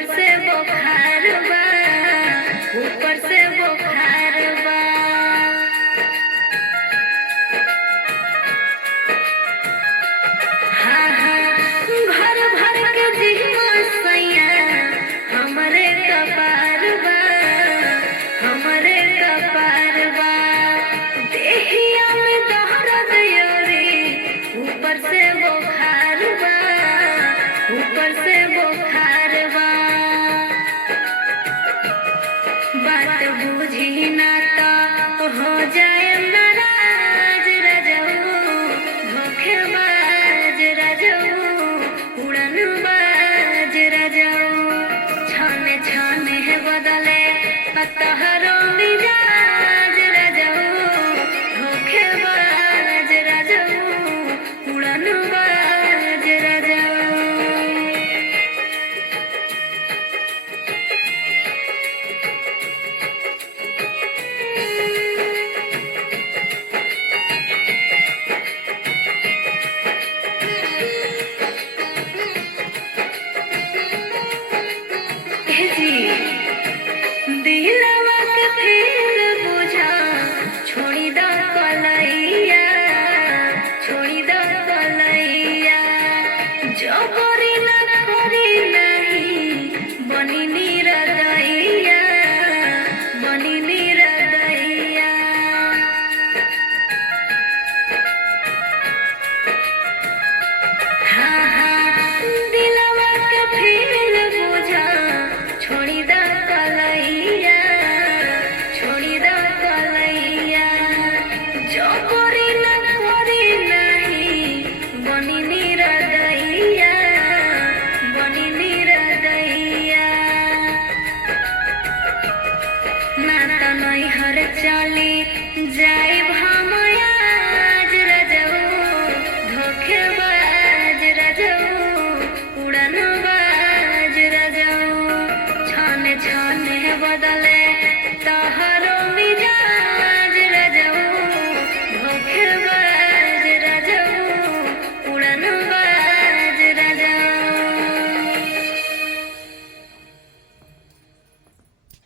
ऊपर से बुखार बा, ऊपर से बुखार बा। हाँ हाँ भर भर के जीवा सैया हमरे कपार बा, हमरे कपार बा। देहिया में दर्द योरी ऊपर से बुखार बा, ऊपर से बुखार बा। बात बुझी ना तो हो जाए नाराज रजऊ, धोखेबाज रजऊ, उड़नबाज रजऊ। छाने छाने है बदले तहरो मिजाज रजऊ, धोखेबाज रजऊ, उड़नबाज रजऊ। दिलवा के फेर बुझा छोड़ी द कलैया, छोड़ी द कलैया। जबरी न करी नहीं बनी निरदैया, बनी निरदैया। हाँ हाँ दिलवा के फेर बुझा छोड़ी द कलैया, छोड़ी द कलैया। जबरी न करी नहीं बनी निरदैया, बनी निरदैया। ना त नैहर चली जाए